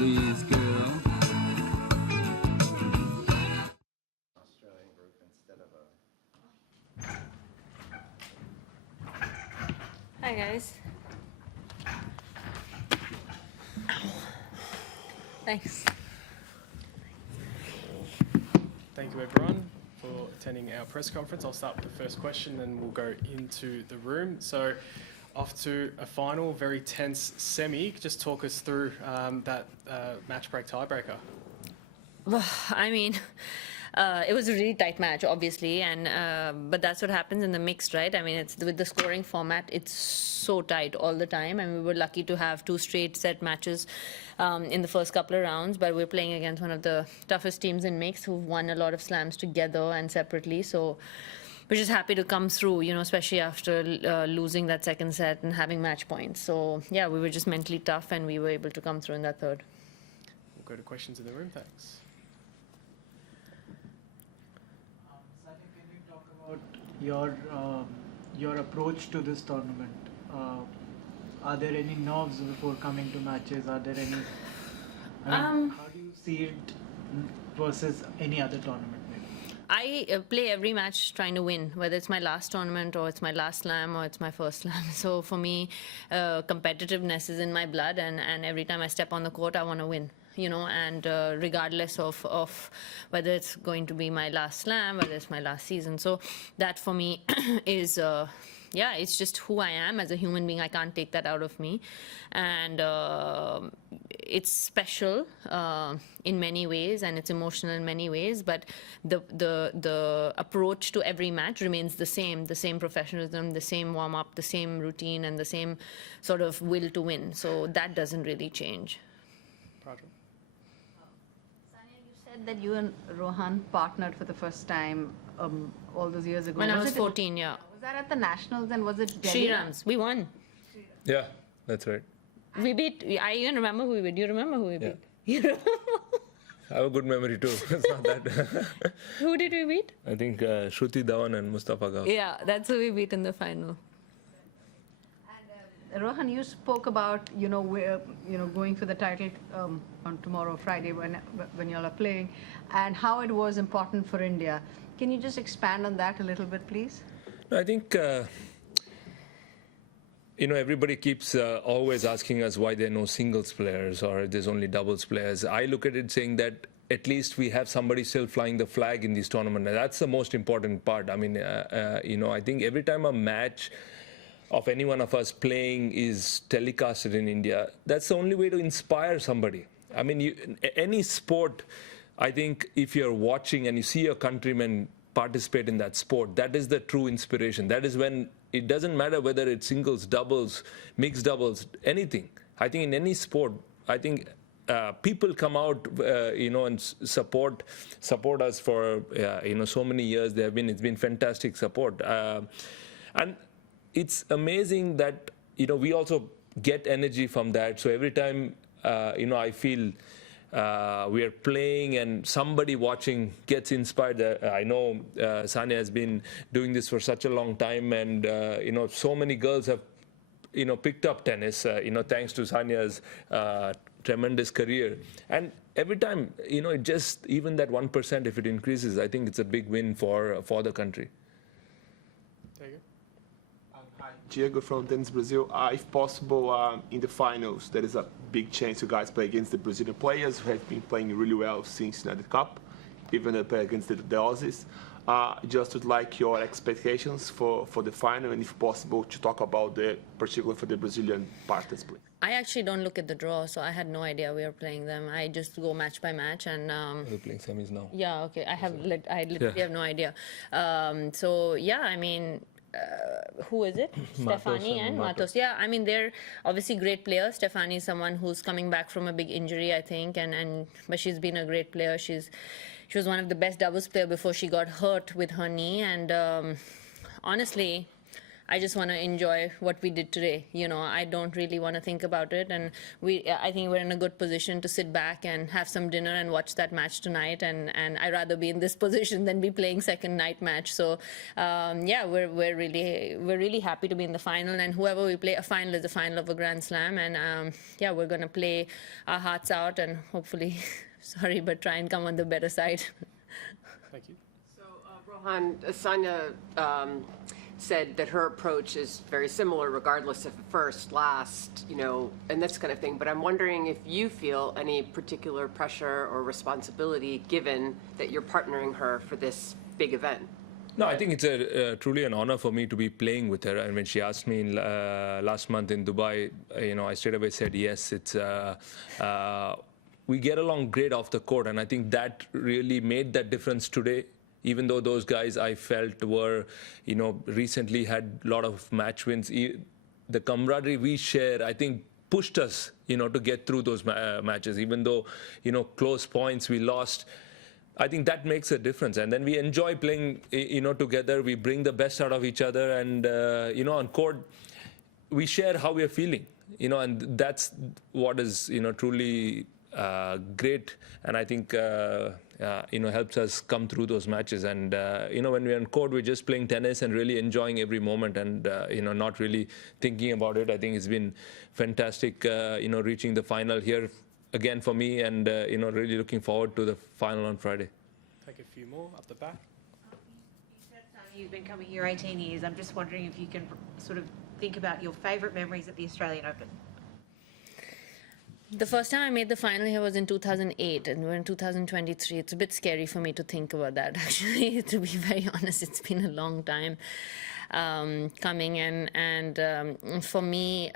please, girl. Australian group instead of a... Hi guys. Thanks. Thank you everyone for attending our press conference. I'll start with the first question and we'll go into the room. So off to a final, very tense semi. Just talk us through that match break tiebreaker. I mean, it was a really tight match, obviously, and but that's what happens in the mixed, right? I mean, it's with the scoring format, it's so tight all the time, and we were lucky to have 2 straight set matches in the first couple of rounds. But we're playing against one of the toughest teams in mixed, who've won a lot of slams together and separately. So we're just happy to come through, you know, especially after losing that second set and having match points. So yeah, we were just mentally tough, and we were able to come through in that third. We'll go to questions in the room. Thanks. Can you talk about your approach to this tournament? Are there any nerves before coming to matches? Are there any? How do you see it versus any other tournament? I play every match trying to win, whether it's my last tournament or it's my last slam or it's my first slam. So for me, competitiveness is in my blood, and every time I step on the court, I want to win. You know, and regardless of whether it's going to be my last slam, whether it's my last season. So that for me is, yeah, it's just who I am as a human being. I can't take that out of me. And it's special in many ways, and it's emotional in many ways, but the approach to every match remains the same professionalism, the same warm-up, the same routine, and the same sort of will to win. So that doesn't really change. That you and Rohan partnered for the first time all those years ago. When I was 14, yeah. Was that at the Nationals, and was it Delhi? Srirams. We won. Yeah, that's right. We beat, I even remember who we beat. Do you remember who we beat? You remember? I have a good memory too. It's not that. Who did we beat? I think Shruti Dhawan and Mustafa Gaur. Yeah, that's who we beat in the final. Rohan, you spoke about going for the title on tomorrow, Friday, when you all are playing, and how it was important for India. Can you just expand on that a little bit, please? I think everybody keeps always asking us why there are no singles players or there's only doubles players. I look at it saying that at least we have somebody still flying the flag in this tournament, and that's the most important part. I mean, I think every time a match of any one of us playing is telecasted in India, that's the only way to inspire somebody. I mean, any sport, I think if you're watching and you see your countrymen participate in that sport, that is the true inspiration. That is when it doesn't matter whether it's singles, doubles, mixed doubles, anything. I think in any sport, I think people come out, and support us for, so many years. It's been fantastic support. And it's amazing that, we also get energy from that. So every time, I feel we are playing and somebody watching gets inspired. I know Sania has been doing this for such a long time, and, so many girls have, picked up tennis, thanks to Sania's tremendous career. And every time, it just, even that 1%, if it increases, I think it's a big win for the country. Diego from Tennis Brazil. If possible, in the finals, there is a big chance you guys play against the Brazilian players who have been playing really well since the Cup, even play against the Aussies. Just would like your expectations for the final, and if possible, to talk about particularly for the Brazilian partners, please. I actually don't look at the draw, so I had no idea we were playing them. I just go match by match, and we're playing semis now. Yeah, okay. I literally have no idea. So yeah, I mean, who is it? Stefani and Matos. Yeah, I mean, they're obviously great players. Stefani is someone who's coming back from a big injury, I think, but she's been a great player. She was one of the best doubles player before she got hurt with her knee, and honestly, I just want to enjoy what we did today. I don't really want to think about it, and I think we're in a good position to sit back and have some dinner and watch that match tonight. And I'd rather be in this position than be playing second night match. So we're really happy to be in the final, and whoever we play, a final is a final of a Grand Slam, and we're going to play our hearts out and hopefully, sorry, but try and come on the better side. Thank you. So, Rohan, Sanya said that her approach is very similar regardless of first, last, and this kind of thing. But I'm wondering if you feel any particular pressure or responsibility given that you're partnering her for this big event. No, I think it's truly an honor for me to be playing with her. And when she asked me last month in Dubai, I straight away said yes. It's we get along great off the court, and I think that really made that difference today. Even though those guys I felt were, recently had a lot of match wins, the camaraderie we share, I think, pushed us, to get through those matches. Even though, close points we lost, I think that makes a difference. And then we enjoy playing, together. We bring the best out of each other, and on court, we share how we are feeling, and that's what is, truly great, and I think helps us come through those matches. And when we're on court, we're just playing tennis and really enjoying every moment, and not really thinking about it. I think it's been fantastic, reaching the final here again for me, and really looking forward to the final on Friday. Take a few more up the back. You said, Sanya, you've been coming here 18 years. I'm just wondering if you can sort of think about your favourite memories at the Australian Open. The first time I made the final here was in 2008, and we're in 2023. It's a bit scary for me to think about that, actually, to be very honest. It's been a long time coming, and for me,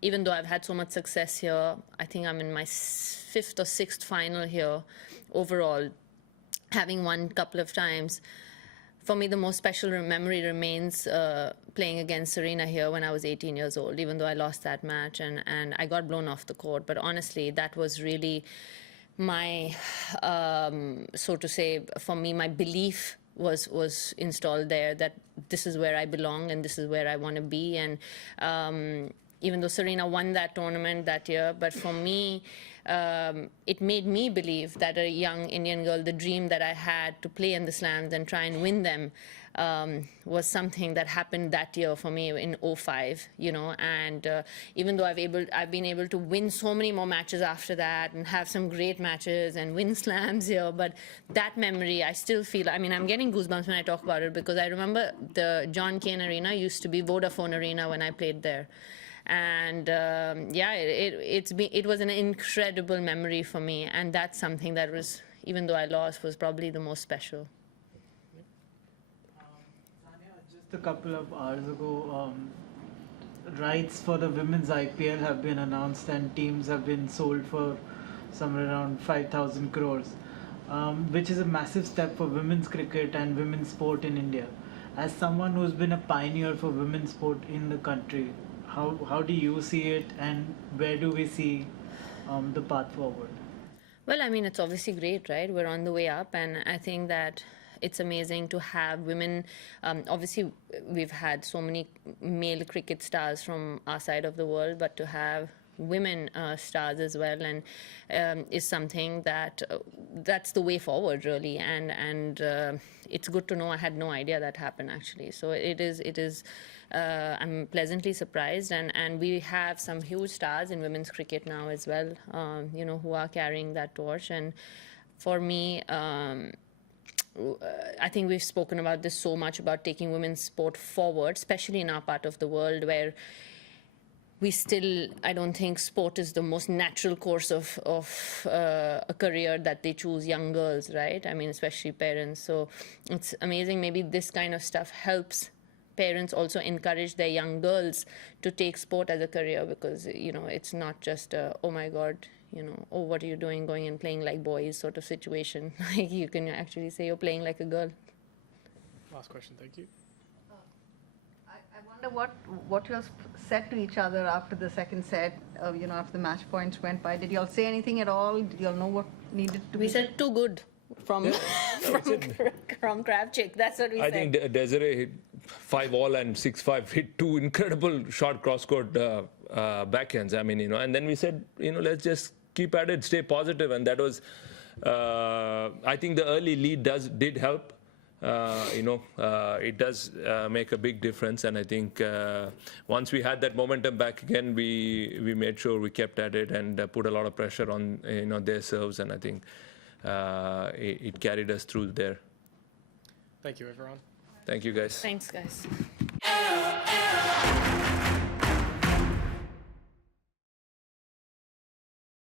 even though I've had so much success here, I think I'm in my 5th or 6th final here overall, having won a couple of times. For me, the most special memory remains playing against Serena here when I was 18 years old, even though I lost that match and I got blown off the court. But honestly, that was really my, so to say, for me, my belief was installed there that this is where I belong and this is where I want to be. And even though Serena won that tournament that year, but for me, it made me believe that a young Indian girl, the dream that I had to play in the slams and try and win them, was something that happened that year for me in 2005, and even though I've been able to win so many more matches after that and have some great matches and win slams here, but that memory, I still feel, I'm getting goosebumps when I talk about it, because I remember the John Cain Arena used to be Vodafone Arena when I played there. And it was an incredible memory for me, and that's something that was, even though I lost, was probably the most special. Just a couple of hours ago, rights for the women's IPL have been announced, and teams have been sold for somewhere around 5,000 crores, which is a massive step for women's cricket and women's sport in India. As someone who's been a pioneer for women's sport in the country, how do you see it, and where do we see the path forward? Well, it's obviously great, right? We're on the way up, and I think that it's amazing to have women. Obviously, we've had so many male cricket stars from our side of the world, but to have women stars as well, and is something that that's the way forward, really. And it's good to know. I had no idea that happened, actually. So it is. I'm pleasantly surprised, and we have some huge stars in women's cricket now as well, who are carrying that torch. And for me, I think we've spoken about this so much, about taking women's sport forward, especially in our part of the world where we still, I don't think sport is the most natural course of a career that they choose, young girls, right? Especially parents. So it's amazing. Maybe this kind of stuff helps parents also encourage their young girls to take sport as a career, because, it's not just oh my God, oh, what are you doing going and playing like boys sort of situation. Like, you can actually say you're playing like a girl. Last question, thank you. I wonder what you all said to each other after the second set, after the match points went by. Did you all say anything at all? Did you all know what needed to be? We said too good from Krawczyk. That's what we said. I think Desiree 5-all and 6-5 hit two incredible short cross-court backhands. I mean, and then we said, let's just keep at it, stay positive, and that was. I think the early lead did help. It does make a big difference, and I think once we had that momentum back again, we made sure we kept at it and put a lot of pressure on their serves, and I think it carried us through there. Thank you, everyone. Thank you, guys. Thanks, guys.